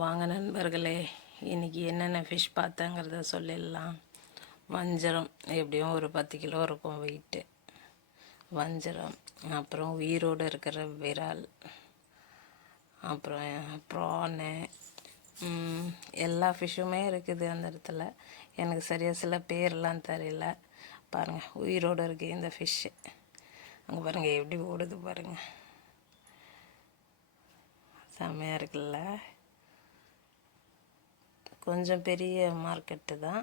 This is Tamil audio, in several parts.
வாங்க நண்பர்களே, இன்றைக்கி என்னென்ன ஃபிஷ் பார்த்தேங்கிறத சொல்லிடலாம். வஞ்சரம் எப்படியும் ஒரு 10 கிலோ இருக்கும் வெயிட்டு. வஞ்சரம், அப்புறம் உயிரோடு இருக்கிற விரால், அப்புறம் ப்ரானு, எல்லா ஃபிஷ்ஷுமே இருக்குது அந்த இடத்துல. எனக்கு சரியாக சில பேர்லாம் தெரியல. பாருங்கள், உயிரோடு இருக்குது இந்த ஃபிஷ்ஷு. அங்கே பாருங்கள் எப்படி ஓடுது பாருங்கள், செம்மையாக இருக்குல்ல. கொஞ்சம் பெரிய மார்க்கெட்டு தான்,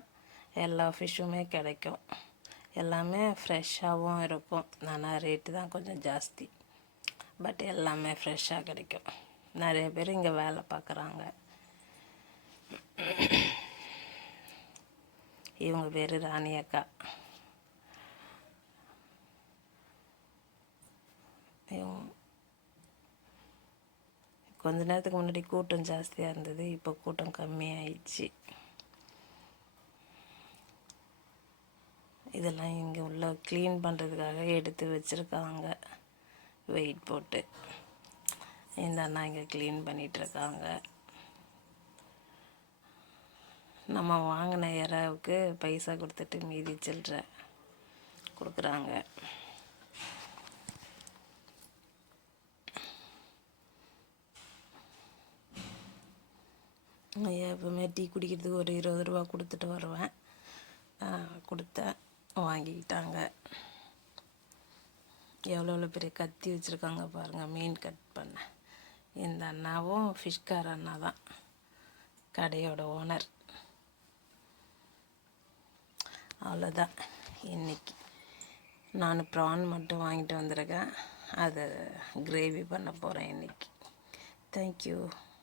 எல்லா ஃபிஷ்ஷுமே கிடைக்கும். எல்லாமே ஃப்ரெஷ்ஷாகவும் இருக்கும். ஆனால் ரேட்டு தான் கொஞ்சம் ஜாஸ்தி, பட் எல்லாமே ஃப்ரெஷ்ஷாக கிடைக்கும். நிறைய பேர் இங்கே வேலை பார்க்குறாங்க. இவங்க பேர் ராணி அக்கா. கொஞ்ச நேரத்துக்கு முன்னாடி கூட்டம் ஜாஸ்தியாக இருந்தது, இப்போ கூட்டம் கம்மியாயிடுச்சு. இதெல்லாம் இங்கே உள்ள க்ளீன் பண்ணுறதுக்காக எடுத்து வச்சுருக்காங்க வெயிட் போட்டு. இந்த அண்ணா இங்கே க்ளீன் பண்ணிகிட்ருக்காங்க. நம்ம வாங்கின இறாவுக்கு பைசா கொடுத்துட்டு மீதி சில்லற கொடுக்குறாங்க. எப்பவுமே டீ குடிக்கிறதுக்கு ஒரு 20 ரூபா கொடுத்துட்டு வருவேன். கொடுத்தேன், வாங்கிக்கிட்டாங்க. எவ்வளோ பெரிய கத்தி வச்சுருக்காங்க பாருங்கள், மீன் கட் பண்ண. இந்த அண்ணாவும் ஃபிஷ்கார அண்ணா தான், கடையோட ஓனர். அவ்வளோதான். இன்றைக்கி நான் ப்ரான் மட்டும் வாங்கிட்டு வந்திருக்கேன். அதை கிரேவி பண்ண போகிறேன் இன்றைக்கி. தேங்க்யூ.